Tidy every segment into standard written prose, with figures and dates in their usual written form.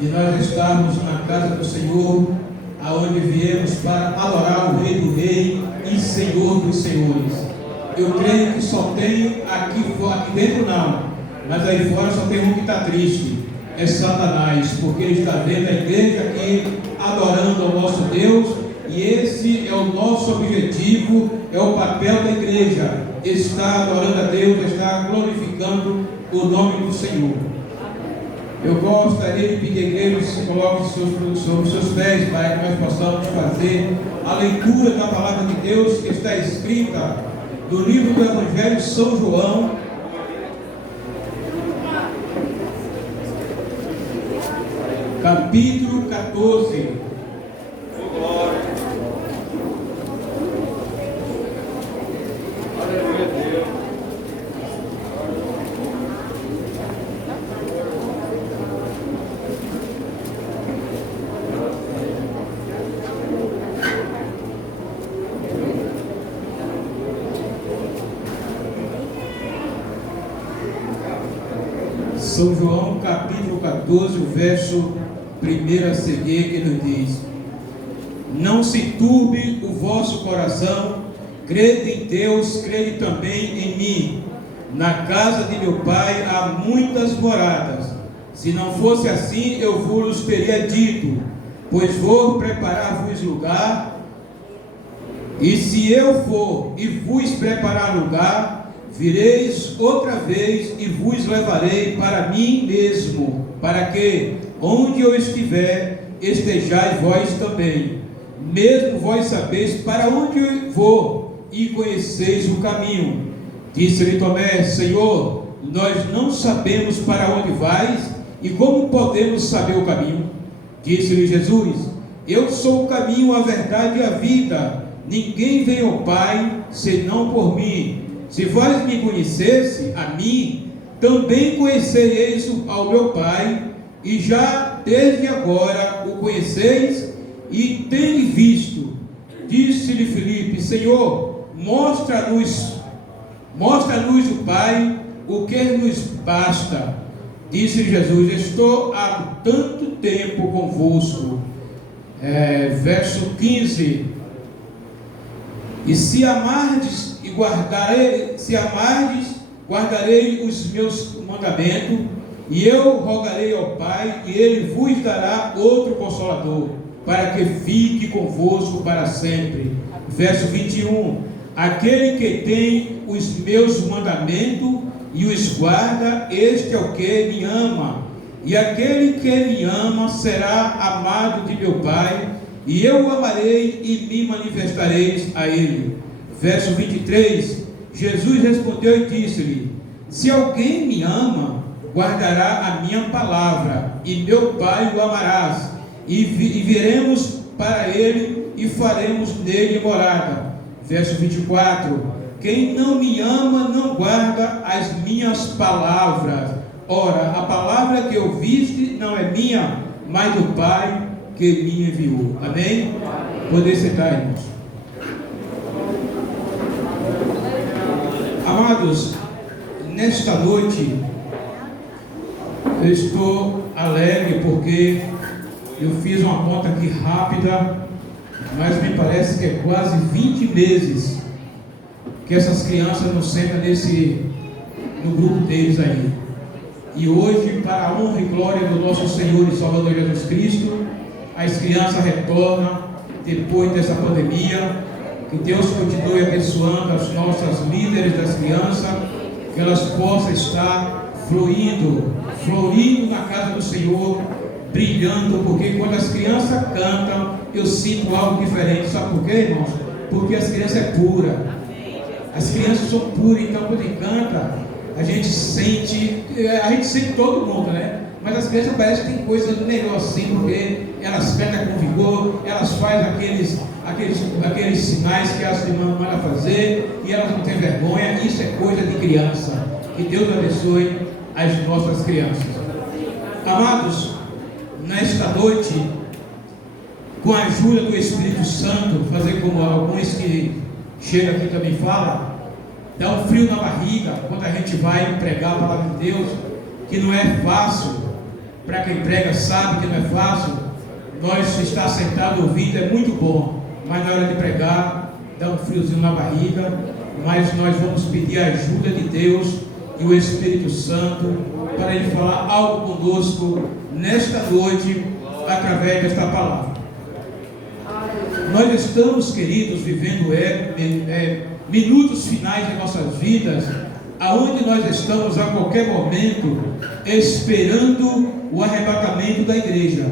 de nós estarmos na casa do Senhor, aonde viemos para adorar o Rei do Rei e Senhor dos Senhores. Eu creio que só tem aqui dentro não, mas aí fora só tem um que está triste, é Satanás, porque ele está vendo a igreja aqui adorando ao nosso Deus, e esse é o nosso objetivo, é o papel da igreja, está adorando a Deus, está glorificando o nome do Senhor. Eu gostaria de pedir que a igreja se coloque sobre os seus pés, para que nós possamos fazer a leitura da palavra de Deus que está escrita no livro do Evangelho de São João, capítulo 14. São João capítulo 14, o verso 1 a seguir, que nos diz: não se turbe o vosso coração, crede em Deus, crede também em mim. Na casa de meu pai há muitas moradas. Se não fosse assim, eu vos teria dito, pois vou preparar-vos lugar. E se eu for e vos preparar lugar, vireis outra vez e vos levarei para mim mesmo, para que, onde eu estiver, estejais vós também. Mesmo vós sabeis para onde eu vou e conheceis o caminho. Disse-lhe Tomé: Senhor, nós não sabemos para onde vais e como podemos saber o caminho? Disse-lhe Jesus: eu sou o caminho, a verdade e a vida. Ninguém vem ao Pai senão por mim. Se vós me conhecesse, a mim, também conhecereis ao meu Pai, e já desde agora o conheceis e tendes visto. Disse-lhe Filipe: Senhor, mostra-nos o Pai, o que nos basta. Disse Jesus: estou há tanto tempo convosco. Verso 15: e se amardes e guardarei os meus mandamentos, e eu rogarei ao Pai, e ele vos dará outro Consolador, para que fique convosco para sempre. Verso 21: aquele que tem os meus mandamentos e os guarda, este é o que me ama, e aquele que me ama será amado de meu Pai, e eu o amarei e me manifestareis a ele. Verso 23: Jesus respondeu e disse-lhe: se alguém me ama, guardará a minha palavra, e meu Pai o amarás, e viremos para ele e faremos nele morada. Verso 24: quem não me ama não guarda as minhas palavras. Ora, a palavra que ouviste não é minha, mas do Pai que me enviou. Amém? Poder sentar, irmãos. Amados, nesta noite eu estou alegre porque eu fiz uma conta aqui rápida, mas me parece que é quase 20 meses que essas crianças não sentam no grupo deles aí. E hoje, para a honra e glória do nosso Senhor e Salvador Jesus Cristo, as crianças retornam depois dessa pandemia. Que Deus continue abençoando as nossas líderes das crianças, que elas possam estar florindo na casa do Senhor, brilhando, porque quando as crianças cantam, eu sinto algo diferente. Sabe por quê, irmãos? Porque as crianças é pura. As crianças são puras, então quando ele canta, a gente sente todo mundo, né? Mas as crianças parecem que tem coisa melhor assim, porque elas cantam com vigor, elas fazem aqueles sinais que elas mandam fazer, e elas não têm vergonha. Isso é coisa de criança. Que Deus abençoe as nossas crianças. Amados, nesta noite, com a ajuda do Espírito Santo, fazer como alguns que chegam aqui também falam, dá um frio na barriga quando a gente vai pregar a palavra de Deus, que não é fácil. Para quem prega sabe que não é fácil. Nós estar sentado ouvindo é muito bom, mas na hora de pregar dá um friozinho na barriga. Mas nós vamos pedir a ajuda de Deus e o Espírito Santo para Ele falar algo conosco nesta noite através desta palavra. Nós estamos, queridos, vivendo minutos finais de nossas vidas, aonde nós estamos a qualquer momento esperando o arrebatamento da igreja.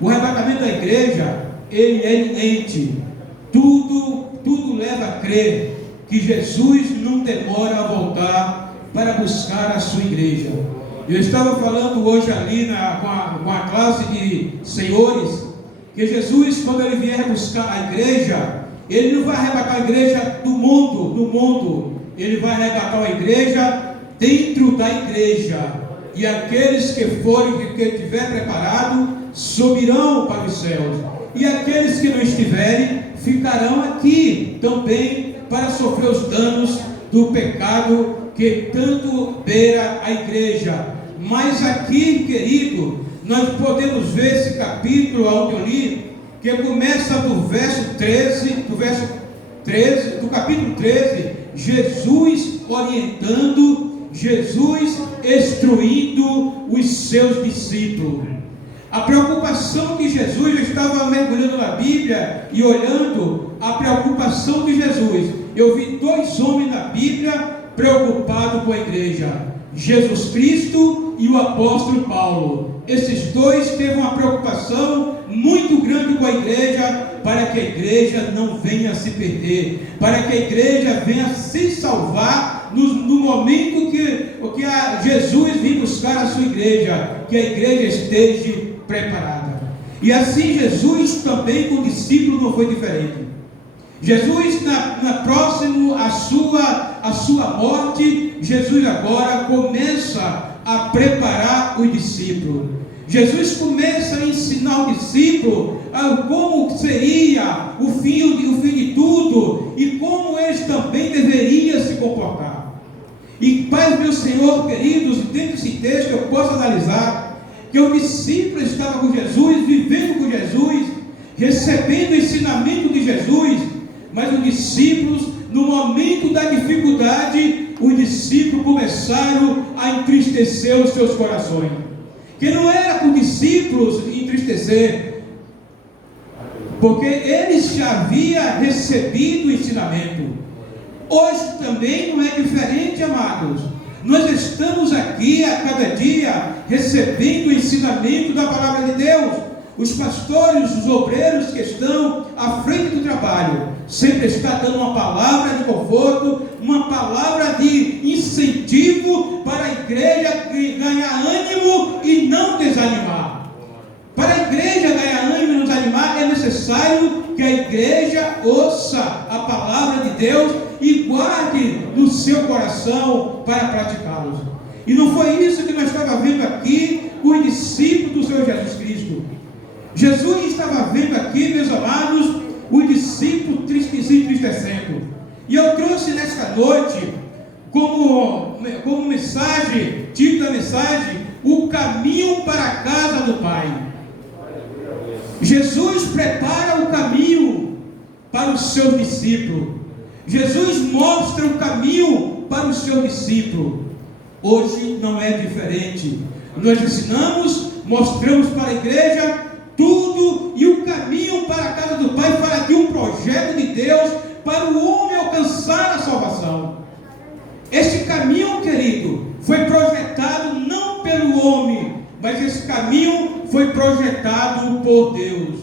O arrebatamento da igreja, ele é iminente. Tudo leva a crer que Jesus não demora a voltar para buscar a sua igreja. Eu estava falando hoje ali com a classe de senhores, que Jesus, quando ele vier buscar a igreja, ele não vai arrebatar a igreja do mundo, ele vai arrebatar a igreja dentro da igreja, e aqueles que estiver preparado, subirão para os céus, e aqueles que não estiverem, ficarão aqui também, para sofrer os danos do pecado que tanto beira a igreja. Mas aqui, querido, nós podemos ver esse capítulo onde eu li, que começa do capítulo 13, Jesus orientando, Jesus instruindo os seus discípulos. A preocupação de Jesus, eu estava mergulhando na Bíblia e olhando a preocupação de Jesus. Eu vi dois homens na Bíblia preocupados com a igreja: Jesus Cristo e o apóstolo Paulo. Esses dois teve uma preocupação muito grande com a igreja, para que a igreja não venha a se perder, para que a igreja venha se salvar no momento que Jesus vem buscar a sua igreja, que a igreja esteja preparada. E assim Jesus também com o discípulo não foi diferente. Jesus, próximo à sua morte, Jesus agora começa a preparar o discípulo. Jesus começa a ensinar o discípulo como seria o fim de tudo e como eles também deveriam se comportar. E Pai, meu Senhor, queridos, dentro desse texto eu posso analisar que o discípulo estava com Jesus, vivendo com Jesus, recebendo o ensinamento de Jesus, mas os discípulos, no momento da dificuldade, os discípulos começaram a entristecer os seus corações. Que não era com os discípulos entristecer, porque eles já haviam recebido o ensinamento. Hoje também não é diferente, amados. Nós estamos aqui a cada dia recebendo o ensinamento da palavra de Deus. Os pastores, os obreiros que estão à frente do trabalho, sempre está dando uma palavra de conforto, uma palavra de incentivo para a igreja ganhar ânimo e não desanimar. Para a igreja ganhar ânimo e não desanimar, é necessário que a igreja ouça a palavra de Deus e guarde no seu coração para praticá-los. E não foi isso que nós estávamos vendo aqui com os discípulos do Senhor Jesus Cristo. Jesus estava vendo aqui, meus amados, os discípulos se entristecendo. E eu trouxe nesta noite, como mensagem, título da mensagem, o caminho para a casa do Pai. Jesus prepara o caminho para os seus discípulos. Jesus mostra o caminho para os seus discípulos. Hoje não é diferente. Nós ensinamos, mostramos para a igreja tudo e o caminho para a casa do Pai, para que um projeto de Deus para o homem alcançar a salvação. Este caminho, querido, foi projetado não pelo homem, mas esse caminho foi projetado por Deus.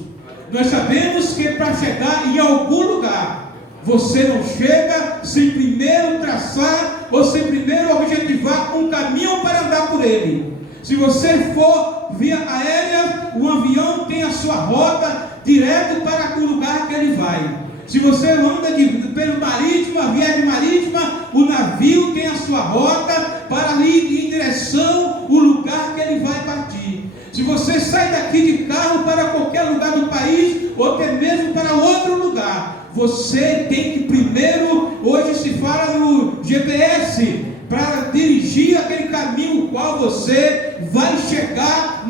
Nós sabemos que para chegar em algum lugar, você não chega sem primeiro traçar ou sem primeiro objetivar um caminho para andar por ele. Se você for via aérea, o avião tem a sua rota direto para o lugar que ele vai. Se você anda pelo marítimo, a viagem marítima, o navio tem a sua rota para ir em direção ao lugar que ele vai partir. Se você sai daqui de carro para qualquer lugar do país, ou até mesmo para outro lugar, você tem que primeiro, hoje se fala no GPS, para dirigir aquele caminho qual você vai chegar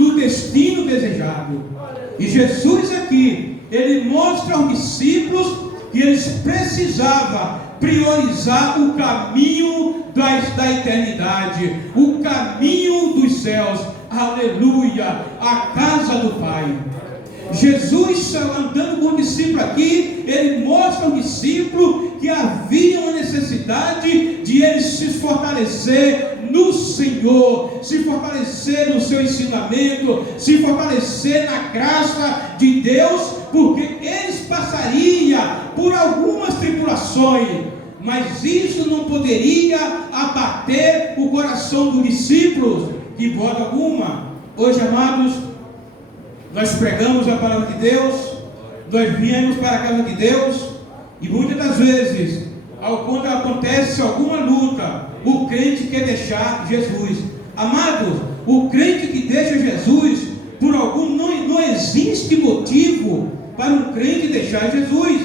desejado. E Jesus aqui, ele mostra aos discípulos que eles precisavam priorizar o caminho da eternidade, o caminho dos céus, aleluia, a casa do Pai. Jesus, andando com o discípulo aqui, ele mostra ao discípulo que havia uma necessidade de ele se fortalecer no Senhor, se fortalecer no seu ensinamento, se fortalecer na graça de Deus, porque eles passariam por algumas tribulações, mas isso não poderia abater o coração dos discípulos, de modo alguma. Hoje, amados, nós pregamos a palavra de Deus, nós viemos para a casa de Deus, e muitas das vezes, quando acontece alguma luta, o crente quer deixar Jesus. Amados, o crente que deixa Jesus, por algum, não existe motivo para um crente deixar Jesus.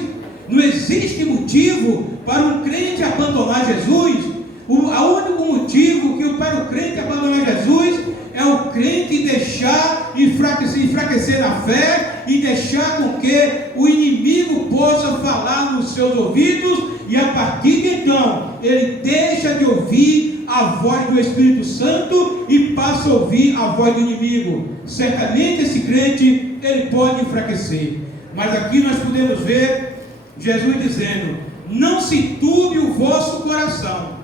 Não existe motivo para um crente abandonar Jesus. O único motivo para o crente abandonar Jesus é o crente deixar enfraquecer na fé e deixar com que o inimigo possa falar nos seus ouvidos, e a partir de então ele deixa de ouvir a voz do Espírito Santo e passa a ouvir a voz do inimigo. Certamente esse crente ele pode enfraquecer, mas aqui nós podemos ver Jesus dizendo: não se turbe o vosso coração.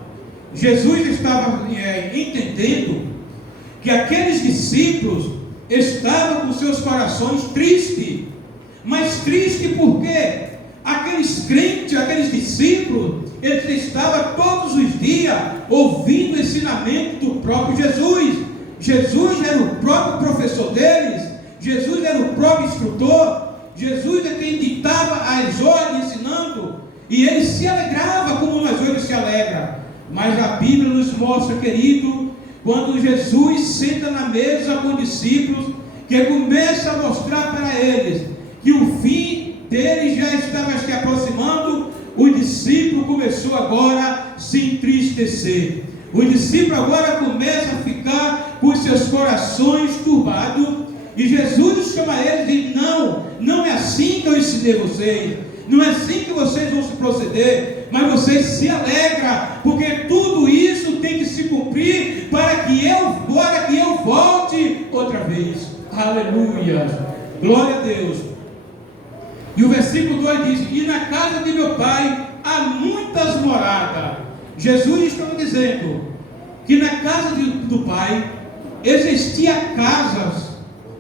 Jesus estava entendendo que aqueles discípulos estavam com seus corações tristes. Mas triste porque aqueles crentes, aqueles discípulos, eles estavam todos os dias ouvindo o ensinamento do próprio Jesus. Jesus era o próprio professor deles, Jesus era o próprio instrutor, Jesus é quem ditava as ordens ensinando, e ele se alegrava como nós hoje se alegra. Mas a Bíblia nos mostra, querido, quando Jesus senta na mesa com os discípulos, que começa a mostrar para eles que o fim deles já estava se aproximando, o discípulo começou agora a se entristecer. O discípulo agora começa a ficar com seus corações turbados, e Jesus chama eles e diz: não é assim que eu ensinei vocês, não é assim que vocês vão se proceder, mas vocês se alegram, porque tudo isso tem que se cumprir para que eu volte outra vez. Aleluia, glória a Deus. E o versículo 2 diz: e na casa de meu pai há muitas moradas. Jesus estava dizendo que na casa do pai existia casas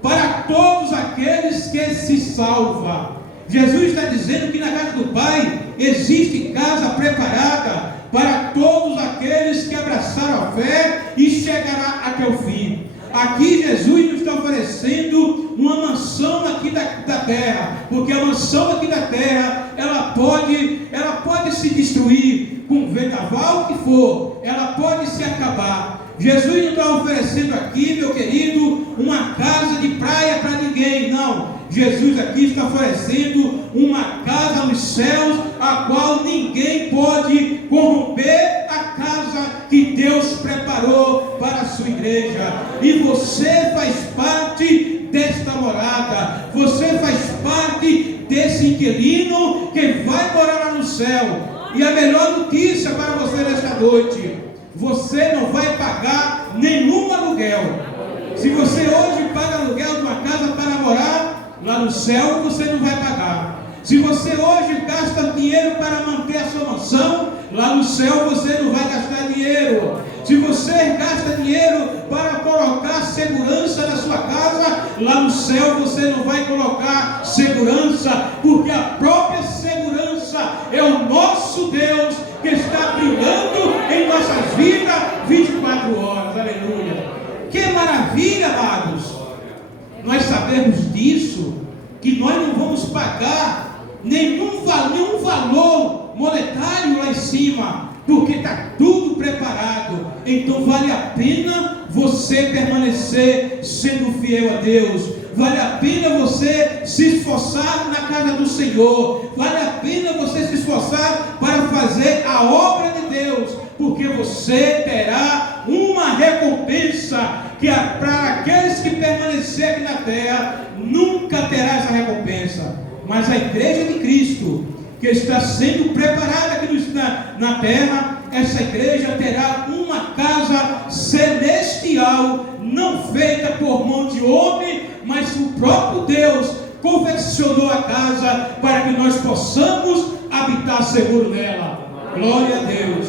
para todos aqueles que se salvam. Jesus está dizendo que na casa do Pai existe casa preparada para todos aqueles que abraçaram a fé e chegará até o fim. Aqui Jesus nos está oferecendo uma mansão aqui da terra, porque a mansão aqui da terra ela pode se destruir com o vendaval que for, ela pode se acabar. Jesus não está oferecendo aqui, meu querido, uma casa de praia para ninguém, não. Jesus aqui está oferecendo uma casa nos céus, a qual ninguém pode corromper, a casa que Deus preparou para a sua igreja. E você faz parte desta morada, você faz parte desse inquilino que vai morar lá no céu. E a melhor notícia para você nesta noite: você não vai pagar nenhum aluguel. Se você hoje paga aluguel de uma casa para morar, lá no céu você não vai pagar. Se você hoje gasta dinheiro para manter a sua mansão, lá no céu você não vai gastar dinheiro. Se você gasta dinheiro para colocar segurança na sua casa, lá no céu você não vai colocar segurança, porque a própria segurança é o nosso Deus que está brilhando em nossas vidas 24 horas. Aleluia! Que maravilha, amados! Nós sabemos disso, que nós não vamos pagar nenhum valor monetário lá em cima, porque está tudo preparado. Então vale a pena você permanecer sendo fiel a Deus, vale a pena você se esforçar na casa do Senhor, vale a pena você se esforçar para fazer a obra de Deus, porque você terá uma recompensa que para aqueles que permanecerem na terra, nunca terá essa recompensa. Mas a igreja de Cristo, que está sendo preparada aqui na terra, essa igreja terá uma casa celestial, não feita por mão de homem, mas o próprio Deus confeccionou a casa para que nós possamos habitar seguro nela. Glória a Deus.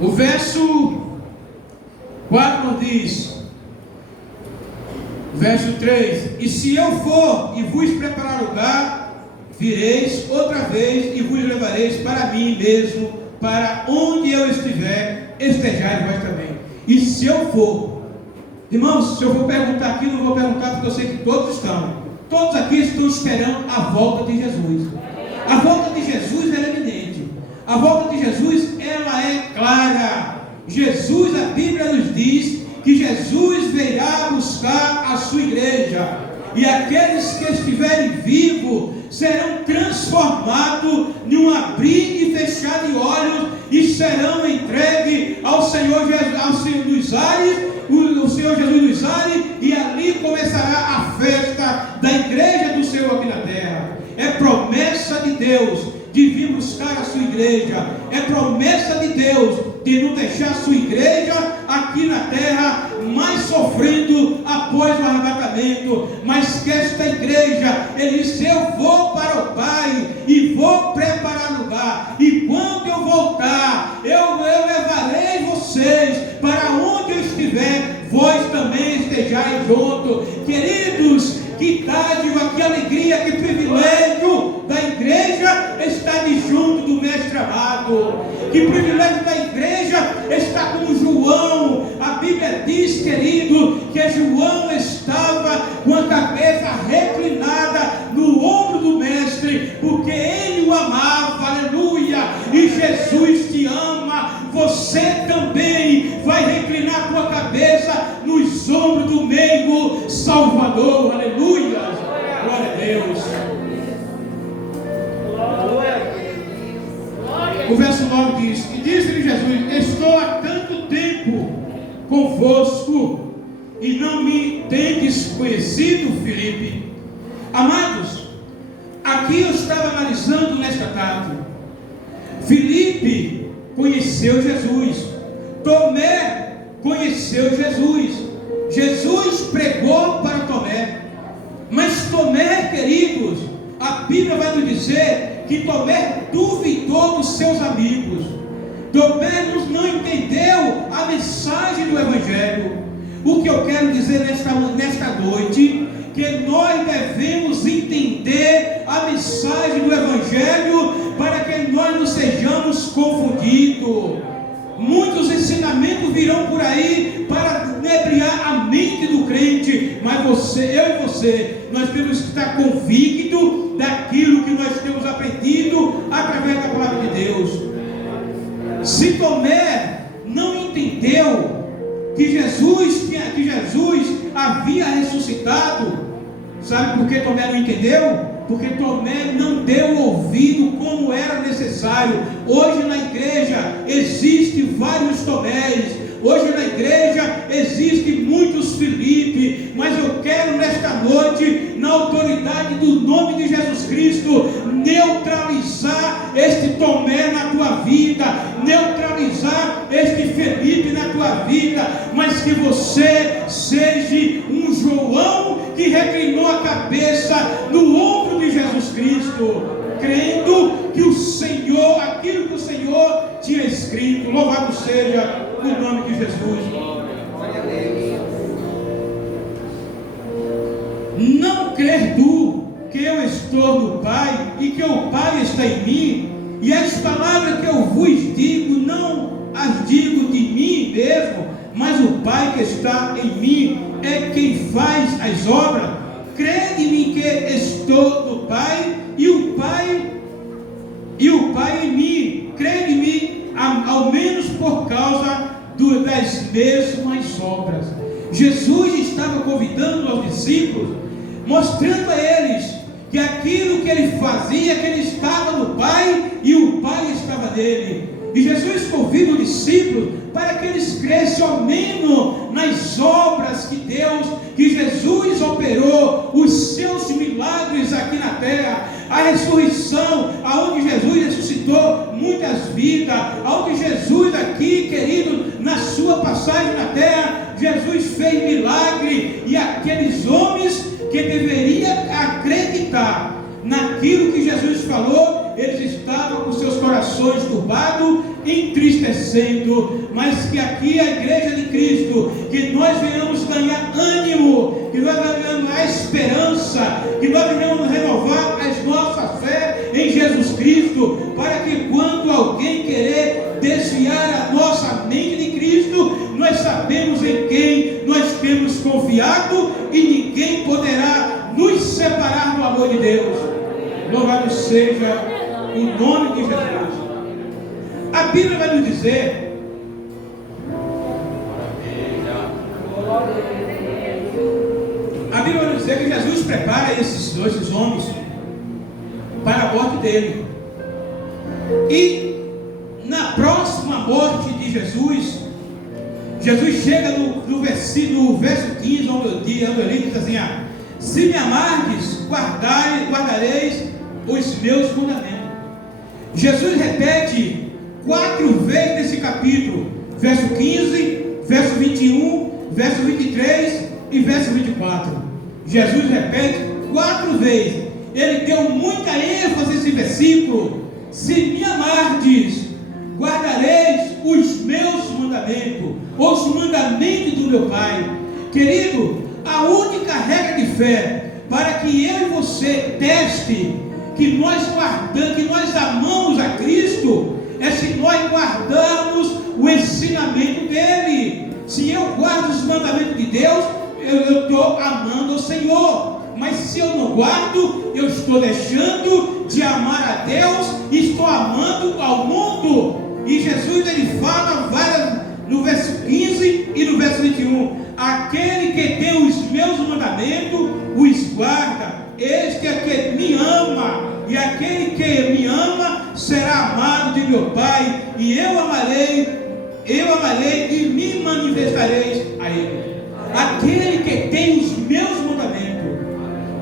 O verso 4 nos diz, verso 3: e se eu for e vos preparar lugar, vireis outra vez e vos levareis para mim mesmo, para onde eu estiver, estejais vós também. E se eu for, irmãos, se eu for perguntar aqui, não vou perguntar porque eu sei que todos aqui estão esperando a volta de Jesus. A volta de Jesus é eminente, a volta de Jesus ela é clara. Jesus, a Bíblia nos diz que Jesus virá buscar a sua igreja, e aqueles que estiverem vivos serão transformados num abrir e fechar de olhos, e serão entregues ao Senhor dos ares, o Senhor Jesus dos ares, e ali começará a festa da igreja do Senhor aqui na terra. É promessa de Deus de vir buscar a sua igreja, é promessa de Deus de não deixar a sua igreja aqui na terra mais sofrendo após o arrebatamento, mas que esta igreja, ele disse: eu vou para o Pai e vou preparar lugar, e quando eu voltar, eu levarei vocês para onde eu estiver, vós também estejais junto. Queridos, que dádiva, que alegria, que privilégio da igreja estar de junto do Mestre amado. Que privilégio da igreja estar com João. A Bíblia diz, querido, que João estava com a cabeça reclinada no ombro do Mestre, porque ele o amava, aleluia. E Jesus te ama, você também vai reclinar a tua cabeça nos ombros do meigo Salvador, aleluia. Glória a Deus. O verso 9 diz: e disse-lhe Jesus: estou há tanto tempo convosco e não me tendes conhecido, Filipe. Amados, aqui eu estava analisando nesta tarde. Filipe conheceu Jesus, Tomé conheceu Jesus, Jesus pregou para Tomé, mas Tomé, queridos, a Bíblia vai nos dizer que Tomé duvidou dos seus amigos. Tomé não entendeu a mensagem do Evangelho. O que eu quero dizer nesta noite, que nós devemos entender a mensagem do Evangelho para que nós não sejamos confundidos. Muitos ensinamentos virão por aí para inebriar a mente do crente, mas eu e você, nós temos que estar convictos daquilo que nós temos aprendido através da palavra de Deus. Se Tomé não entendeu que Jesus havia ressuscitado, sabe por que Tomé não entendeu? Porque Tomé não deu ouvido como era necessário. Hoje na igreja existem vários Tomés, hoje na igreja existem muitos Filipe, mas eu quero nesta noite, na autoridade do nome de Jesus Cristo, neutralizar este Tomé na tua vida, neutralizar este Felipe na tua vida, mas que você seja um João que reclinou a cabeça no ombro de Jesus Cristo, crendo que o Senhor, aquilo que o Senhor tinha escrito. Louvado seja o nome de Jesus. Não crer tu que eu estou no Pai e que o Pai está em mim, e as palavras que eu vos digo não as digo de mim mesmo, mas o Pai que está em mim é quem faz as obras. Crede em mim que estou no Pai e o Pai em mim. Crede em mim ao menos por causa das mesmas obras. Jesus estava convidando aos discípulos, mostrando a eles que aquilo que ele fazia, que ele estava no Pai e o Pai estava nele. E Jesus convida os discípulos para que eles cresçam ao menos nas obras que Jesus operou, os seus milagres aqui na terra, a ressurreição, aonde Jesus ressuscitou muitas vidas, aonde Jesus aqui, querido, na sua passagem na terra, Jesus fez milagre, e aqueles homens que deveriam acreditar naquilo que Jesus falou, eles estavam com seus corações turbados, entristecendo. Mas que aqui a igreja de Cristo, que nós venhamos ganhar ânimo, que nós venhamos a esperança, que nós venhamos renovar as nossas fé em Jesus Cristo, para que quando alguém querer desviar a nossa mente de Cristo, nós sabemos em quem nós temos confiado, e ninguém poderá nos separar do amor de Deus. Louvado seja o nome de Jesus. A Bíblia vai nos dizer, que Jesus prepara esses homens para a morte dele. E na próxima morte de Jesus chega no verso 15, onde ele diz assim: se me amardes, guardareis os meus mandamentos. Jesus repete 4 vezes nesse capítulo, verso 15, verso 21, verso 23 e verso 24. Jesus repete 4 vezes. Ele deu muita ênfase nesse versículo: se me amardes, guardareis os meus mandamentos, os mandamentos do meu Pai. Querido, a única regra de fé para que eu e você teste que nós guardamos, que nós amamos a Cristo, é se nós guardarmos o ensinamento dele. Se eu guardo os mandamentos de Deus, eu estou amando o Senhor. Mas se eu não guardo, eu estou deixando de amar a Deus e estou amando ao mundo. E Jesus ele fala no verso 15 e no verso 21: aquele que tem os meus mandamentos, os guarda, este é que me ama, e aquele que me ama será amado de meu Pai, e eu amarei e me manifestarei a ele. Aquele que tem os meus mandamentos.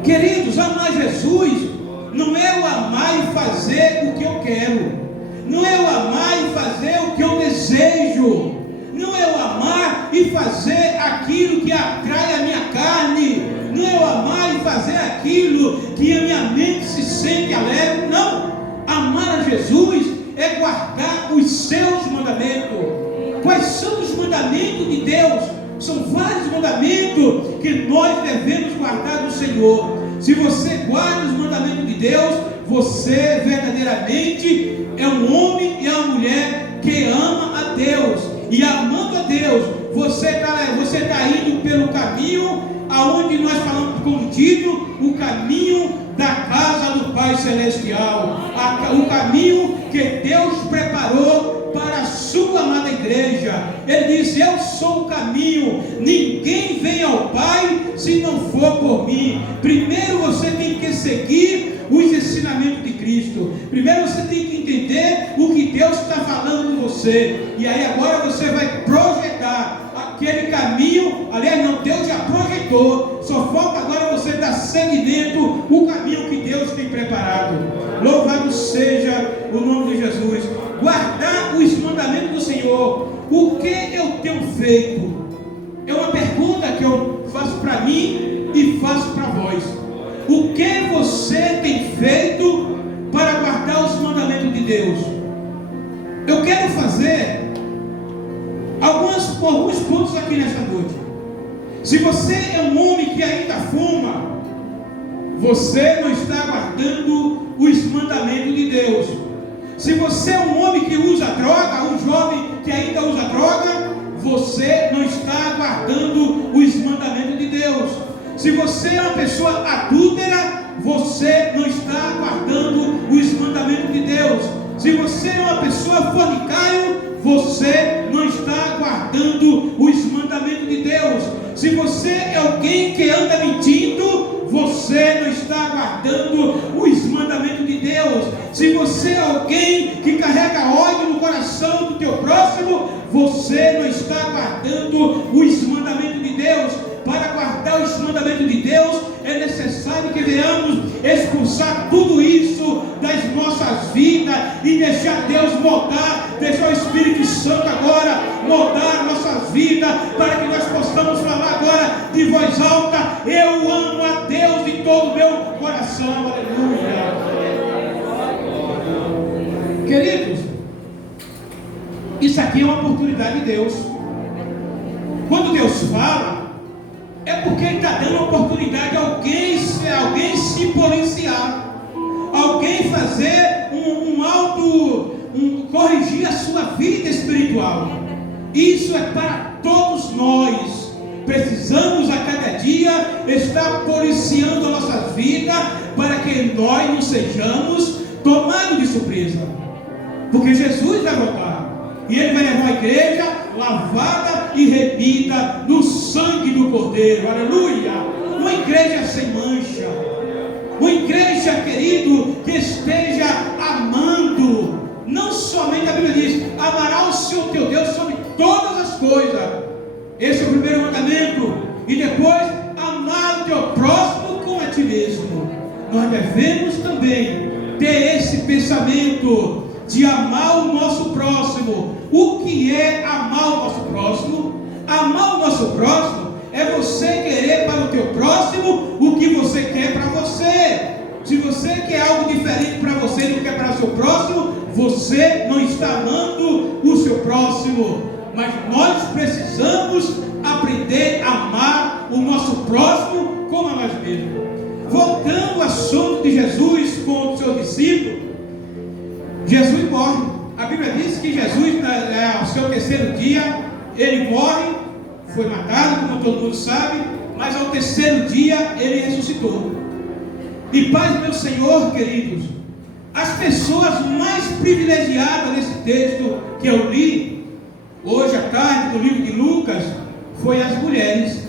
Queridos, amar Jesus não é eu amar e fazer o que eu quero, não é eu amar e fazer o que eu desejo, não é eu amar e fazer aquilo que atrai a minha carne, não é eu amar e fazer aquilo que a minha mente se sente alegre. Não, amar a Jesus é guardar os seus mandamentos. Quais são os mandamentos de Deus? São vários mandamentos que nós devemos guardar do Senhor. Se você guarda os mandamentos de Deus, você verdadeiramente é um homem e é uma mulher que ama a Deus. E amando a Deus, você está indo pelo caminho aonde nós falamos como título, o caminho da casa do Pai Celestial, o caminho que Deus preparou para a sua amada igreja. Ele diz: eu sou o caminho, ninguém vem ao Pai se não for por mim. Primeiro você tem que seguir os ensinamentos de Cristo. Primeiro você tem que entender o que Deus está falando com você, e aí agora você vai projetar aquele caminho. Aliás, não, Deus já projetou, só falta agora você dar seguimento o caminho que Deus tem preparado. Louvado seja o nome de Jesus. Guardar os mandamentos do Senhor. O que eu tenho feito? É uma pergunta que eu faço para mim e faço para vós. O que você tem feito para guardar os mandamentos de Deus? Eu quero fazer alguns pontos aqui nesta noite. Se você é um homem que ainda fuma, você não está guardando os mandamentos de Deus. Se você é um homem que usa droga, um jovem que ainda usa droga, você não está guardando os mandamentos de Deus. Se você é uma pessoa adúltera, você não está guardando os mandamentos de Deus. Se você é uma pessoa fornicária, você não está guardando os mandamentos de Deus. Se você é alguém que anda mentindo, você não está guardando os mandamentos de Deus. Se você é alguém que carrega ódio no coração, os mandamentos de Deus, é necessário que venhamos expulsar tudo isso das nossas vidas e deixar Deus moldar, deixar o Espírito Santo agora moldar nossas vidas, para que nós possamos falar agora de voz alta: eu amo a Deus de todo o meu coração. Aleluia. Queridos, isso aqui é uma oportunidade de Deus. Quando Deus fala, é porque Ele está dando uma oportunidade a alguém se policiar, alguém fazer corrigir a sua vida espiritual. Isso é para todos nós. Precisamos a cada dia estar policiando a nossa vida, para que nós não sejamos tomados de surpresa, porque Jesus vai voltar e Ele vai levar a igreja lavada e remida no sangue do Cordeiro. Aleluia. Uma igreja sem mancha, uma igreja, querido, que esteja amando. Não somente, a Bíblia diz: amará o Senhor teu Deus sobre todas as coisas. Esse é o primeiro mandamento. E depois, amar o teu próximo como a ti mesmo. Nós devemos também ter esse pensamento de amar o nosso próximo. O que é amar o nosso próximo? Amar o nosso próximo é você querer para o teu próximo o que você quer para você. Se você quer algo diferente para você do que é para o seu próximo, você não está amando o seu próximo. Mas nós precisamos aprender a amar o nosso próximo como a nós mesmos. Voltando ao assunto de Jesus com o seu discípulo, Jesus morre. A Bíblia diz que Jesus, ao seu terceiro dia, ele morre, foi matado, como todo mundo sabe, mas ao terceiro dia ele ressuscitou. E paz, meu Senhor, queridos, as pessoas mais privilegiadas nesse texto que eu li hoje à tarde, no livro de Lucas, foi as mulheres.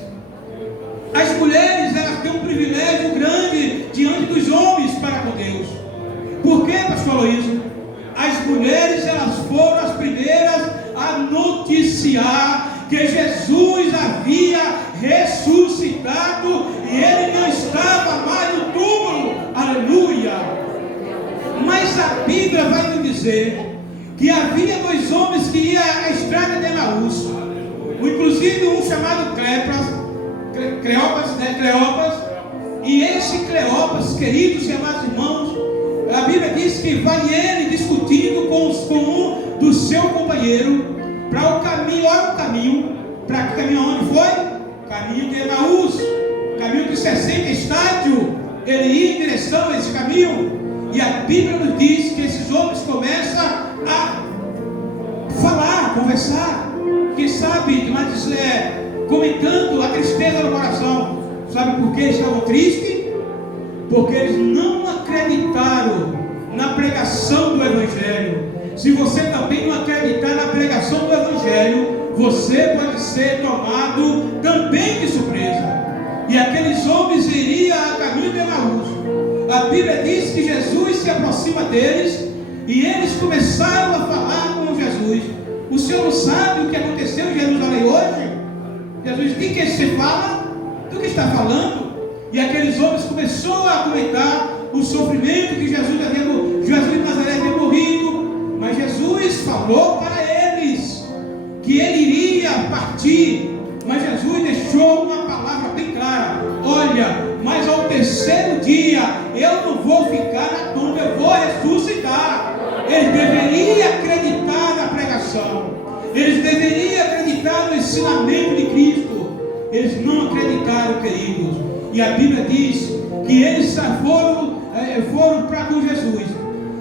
As mulheres, elas têm um privilégio grande diante dos homens para com Deus. Por quê, pastor Aloysio? As mulheres, elas foram as primeiras a noticiar que Jesus havia ressuscitado e ele não estava mais no túmulo. Aleluia! Mas a Bíblia vai nos dizer que havia dois homens que iam à estrada de Emaús, inclusive um chamado Cleopas, e esse Cleopas, queridos e amados irmãos, a Bíblia diz que vai ele discutindo com um do seu companheiro para o caminho. Olha o caminho, para que caminho onde foi? Caminho de Emaús, caminho de 60 estádios. Ele ia em direção a esse caminho, e a Bíblia nos diz que esses homens começam a falar, conversar, quem sabe, mas comentando a tristeza do coração. Sabe por que eles estavam tristes? Porque eles não acreditaram na pregação do Evangelho. Se você também não acreditar na pregação do Evangelho, você pode ser tomado também de surpresa. E aqueles homens iriam a caminho de Emaús. A Bíblia diz que Jesus se aproxima deles e eles começaram a falar com Jesus. O senhor não sabe o que aconteceu em Jerusalém hoje? Jesus, de que você fala? Do que está falando? E aqueles homens começaram a comentar o sofrimento que Jesus de Nazaré havia morrido. Mas Jesus falou para eles que ele iria partir. Mas Jesus deixou uma palavra bem clara: olha, mas ao terceiro dia eu não vou ficar na tumba, eu vou ressuscitar. Eles deveriam acreditar na pregação, eles deveriam acreditar no ensinamento de Cristo. Eles não acreditaram, queridos. E a Bíblia diz que eles foram para com Jesus.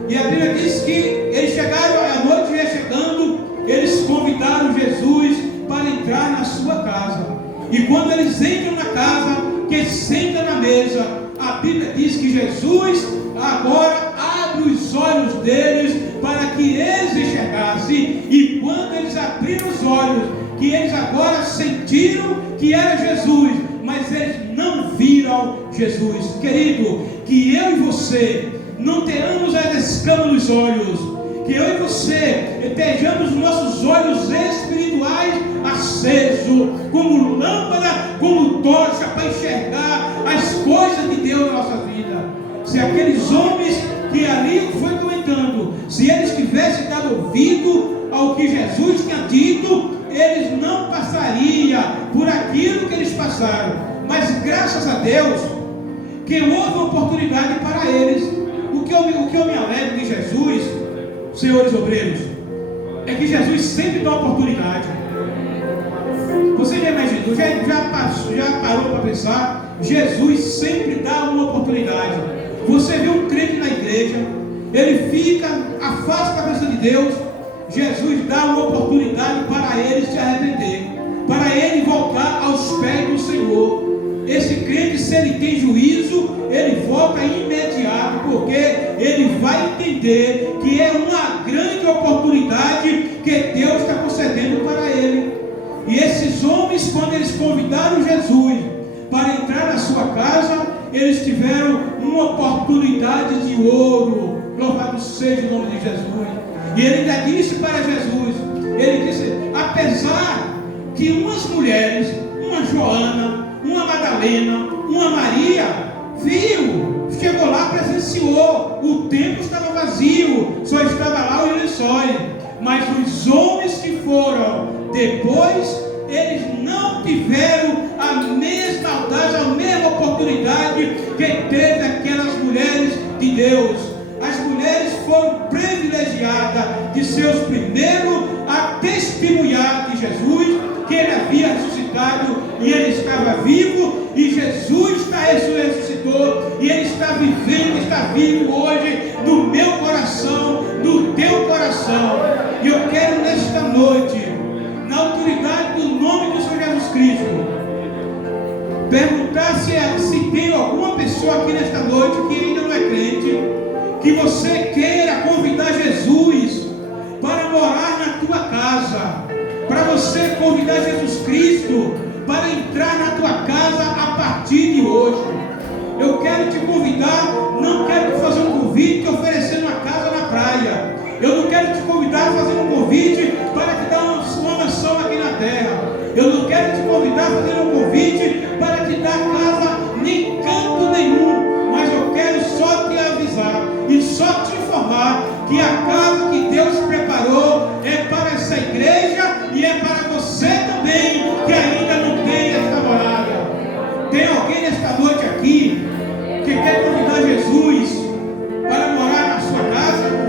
E a Bíblia diz que eles chegaram, a noite ia chegando, eles convidaram Jesus para entrar na sua casa. E quando eles entram na casa, que eles sentam na mesa, a Bíblia diz que Jesus agora abre os olhos deles para que eles enxergassem. E quando eles abriram os olhos, que eles agora sentiram que era Jesus, mas eles não viram Jesus. Querido, que eu e você não tenhamos as escamas nos olhos, que eu e você estejamos nossos olhos espirituais aceso, como lâmpada, como tocha, para enxergar as coisas de Deus na nossa vida. Se aqueles homens que ali foi comentando, se eles tivessem dado ouvido ao que Jesus tinha dito, eles não passariam por aquilo que eles passaram. Mas graças a Deus que houve uma oportunidade para eles. O que eu me alegro de Jesus, senhores obreiros, é que Jesus sempre dá oportunidade. Você já imaginou, já parou para pensar? Jesus sempre dá uma oportunidade. Você vê um crente na igreja, ele fica, afasta a cabeça de Deus. Jesus dá uma oportunidade para ele se arrepender, para ele voltar aos pés do Senhor. Esse crente, se ele tem juízo, ele volta imediato, porque ele vai entender que é uma grande oportunidade que Deus está concedendo para ele. E esses homens, quando eles convidaram Jesus para entrar na sua casa, eles tiveram uma oportunidade de ouro. Louvado seja o nome de Jesus. E ele ainda disse para Jesus, ele disse, apesar que umas mulheres, uma Joana, uma Madalena, uma Maria, viu, chegou lá, presenciou, o templo estava vazio, só estava lá os lençóis, mas os homens que foram depois, eles não tiveram a mesma audácia, a mesma oportunidade que teve aquelas mulheres de Deus. As mulheres foram privilegiadas de ser os primeiros a testemunhar de Jesus, que ele havia ressuscitado e ele estava vivo, e Jesus ressuscitou e ele está vivendo, está vivo hoje no meu coração, no teu coração. E eu quero nesta noite, na autoridade do nome do Senhor Jesus Cristo, perguntar se tem alguma pessoa aqui nesta noite que ainda não é crente, que você queira convidar Jesus para morar na tua casa, para você convidar Jesus Cristo para entrar na tua casa a partir de hoje. Eu quero te convidar, não quero te fazer um convite oferecendo uma casa na praia. Eu não quero te convidar fazendo um convite para te dar uma mansão aqui na terra. Eu não quero te convidar fazendo um convite para te dar casa nem canto nenhum, mas eu quero só te avisar e só te informar que a casa que Deus preparou é para essa igreja e é para você também que ainda não tem esta morada. Tem alguém nesta noite aqui que quer convidar Jesus para morar na sua casa?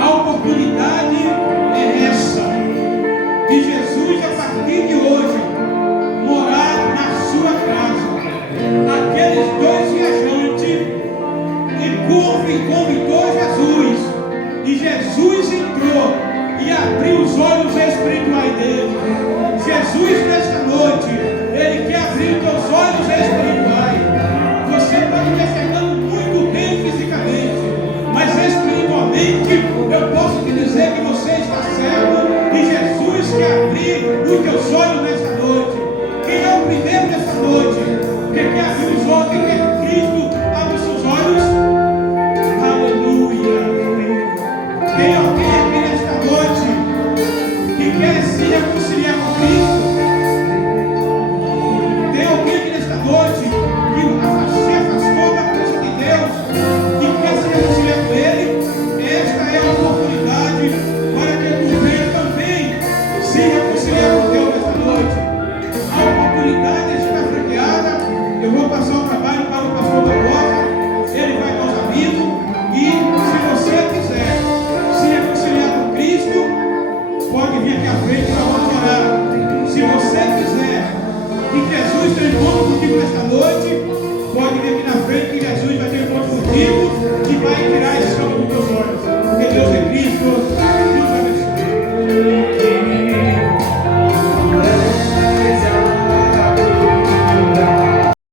A oportunidade é essa, de Jesus a partir de hoje morar na sua casa. Aqueles dois viajantes convidou Jesus, e Jesus entrou e abriu os olhos espirituais dele. Jesus nesta noite, ele quer abrir os teus olhos espirituais. Você pode estar chegando muito bem fisicamente, mas espiritualmente eu posso te dizer que você está cego, e Jesus quer abrir os teus olhos nesta noite. Quem é o primeiro nesta noite? Quem quer abrir os olhos? Quem quer que Cristo abra os seus olhos? Aleluia! Tem alguém aqui nesta noite que quer se reconciliar com Cristo? Tem alguém aqui nesta noite que se afastou da presença de Deus e quer se reconciliar com Ele? Esta é a oportunidade para que tu venha também se reconciliar com Deus nesta noite. A oportunidade está franqueada. Eu vou passar o trabalho para o pastor Barbosa, ele vai dar os avisos, e se você quiser se reconciliar com Cristo, pode vir aqui à frente para vamos orar. Se você quiser que Jesus tenha encontro contigo nesta noite, pode vir aqui na frente que Jesus vai ter encontro contigo.